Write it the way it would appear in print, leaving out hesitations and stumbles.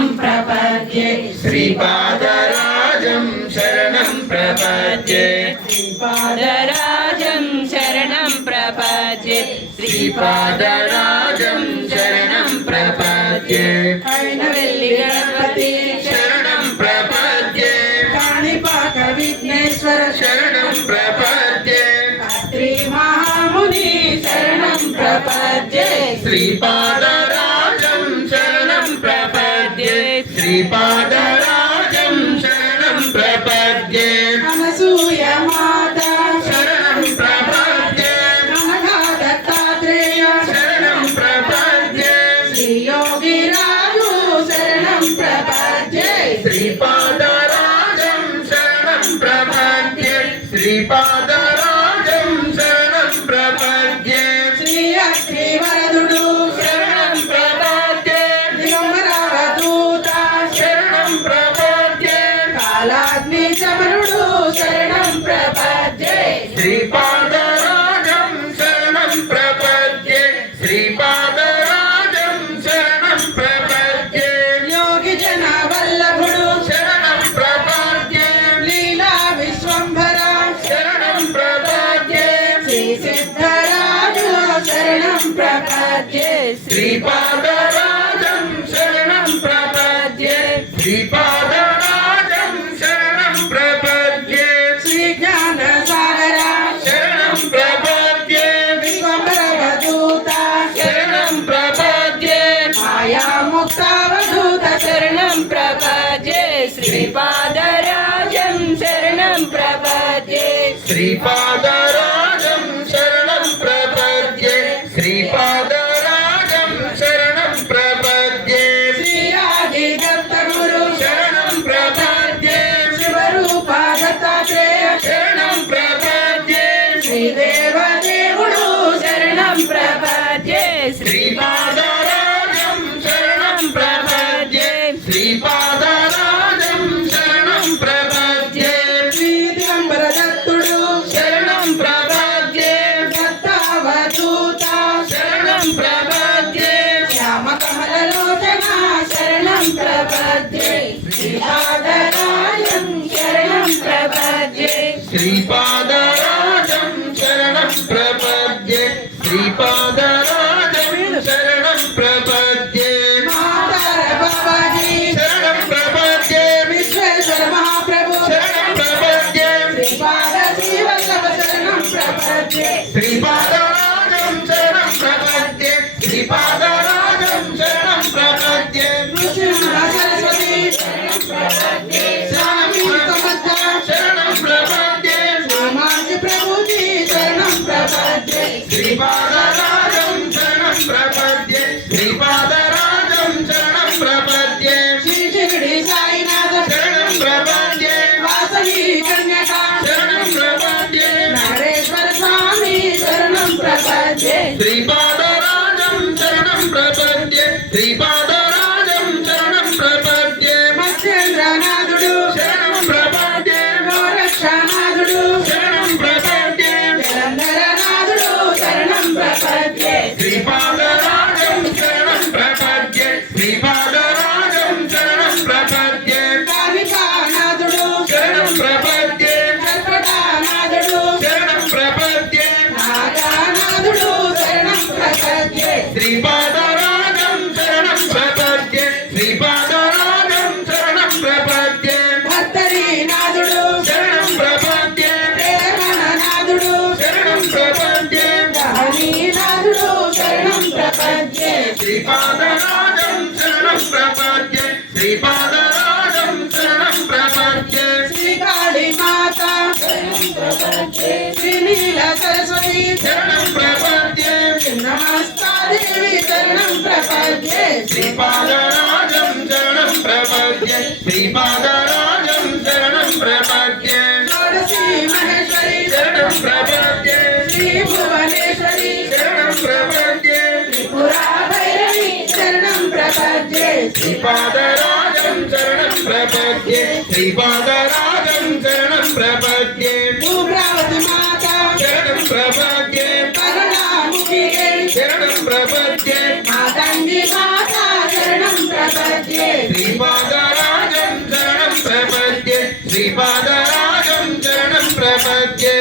शरणं प्रपद्ये श्रीपादराजं शरणं प्रपद्ये श्रीपादराजं शरणं प्रपद्ये श्रीपादराजं शरणं प्रपद्ये हैनवेल्ली गणपति शरणं प्रपद्ये काणिपाक विघ्नेश्वर शरणं प्रपद्ये अत्रि महामुनि शरणं प्रपद्ये श्रीपादराजं शरणं प्रपद्ये श्रीपादराजं शरणं प्रपद्ये अनसूय माता शरणं प्रपद्ये नमः दत्तात्रेय शरणं प्रपद्ये श्रीयोगिराजु शरणं प्रपद्ये श्रीपादराजं शरणं प्रपद्ये श्रीपादराजं शरणं प्रपद्ये श्री अत्रिवरदुडु शरणं प्रपद्ये दिगंबरावधूता शरणं प्रपद्ये कालाग्निचमरुडु शरणं प्रपद्ये श्रीपादराजं शरणं प्रपद्ये श्रीपादराजं शरणं प्रपद्ये योगिजनवल्लभुडु शरणं प्रपद्ये लीला विश्वम्भरा शरणं प्रपद्ये श्री सिद्धराजु शरणं प्रपद्ये श्रीपादराजं शरणं प्रपद्ये श्रीपादराजं शरणं प्रपद्ये श्री ज्ञानसागरा शरणं प्रपद्ये विश्वम्भरवधूता शरणं प्रपद्ये मायामुक्तावधूत शरणं प्रपद्ये श्रीपादराजं शरणं प्रपद्ये श्रीपादराजं शरणं प्रपद्ये श्रीपादराजं शरणं प्रपद्ये श्री आदिदत्तगुरु शरणं प्रपद्ये शिवरूपा दत्तात्रेय शरणं प्रपद्ये श्रीदेवदेवुडु शरणं प्रपद्ये श्रीपादराजं शरणं प्रपद्ये श्रीपादराजं शरणं प्रपद्ये श्रीदिगंबरदत्तुडु शरणं प्रपद्ये दत्तावधूता शरणं प्रपद्ये श्यामकमललोचना शरणं प्रपद्ये श्रीपादराजं शरणं प्रपद्ये श्रीपादराजं शरणं प्रपद्ये श्रीपादराजं शरणं प्रपद्ये मातार बाबाजी शरणं प्रपद्ये विश्वेश्वर महाप्रभु शरणं प्रपद्ये श्रीपाद श्रीवल्लभ शरणं प्रपद्ये श्रीपादराजं शरणं प्रपद्ये श्रीपादराजं शरणं प्रपद्ये नृसिंह सरस्वती शरणं प्रपद्ये स्वामी समर्था शरणं प्रपद्ये श्रीमान्य प्रभुजी शरणं प्रपद्ये श्रीपादराजं शरणं प्रपद्ये श्रीपादराजं शरणं प्रपद्ये श्री शिरडी साईनाथ शरणं प्रपद्ये वासवी कन्यका शरणं प्रपद्ये नगरेश्वर स्वामी शरणं प्रपद्ये श्रीपादराजं शरणं प्रपद्ये श्रीपादराजं शरणं प्रपद्ये मत्स्येन्द्रनाथुडु शरणं प्रपद्ये गोरक्षनाथुडु शरणं प्रपद्ये जलंधरनाथुडु शरणं प्रपद्ये श्रीपादराजं शरणं प्रपद्ये श्रीपादराजं शरणं प्रपद्ये कालिकानाथुडु शरणं प्रपद्ये कर्कटानाथुडु शरणं प्रपद्ये नागानाथुडु शरणं प्रपद्ये श्रीपादराजं शरणं प्रपद्ये श्रीपादराजं शरणं प्रपद्ये भर्तरीनाथुडु शरणं प्रपद्ये प्रेमनाथुडु शरणं प्रपद्ये दहनीनाथुडु शरणं प्रपद्ये श्रीपादराजं शरणं प्रपद्ये श्रीपादराजं शरणं प्रपद्ये श्रीकाली माता शरणं प्रपद्ये श्रीनील सरस्वती शरणं प्रपद्ये नमस्ता देवी शरणं प्रपद्ये श्रीपादराजं शरणं प्रपद्ये श्रीपादराजं शरणं प्रपद्ये षोडशी महेश्वरी शरणं प्रपद्ये श्री भुवनेश्वरी शरणं प्रपद्ये त्रिपुरा भैरवी शरणं प्रपद्ये श्रीपादराजं शरणं प्रपद्ये श्रीपादराजं शरणं प्रपद्ये भूभ्रावती माता शरणं प्रपद्ये करुणामुखी देवी शरणं प्रपद्ये मातंगी माता शरणं प्रपद्ये శ్రీపాదరాజం శరణం ప్రపద్యే శ్రీపాదరాజం శరణం ప్రపద్యే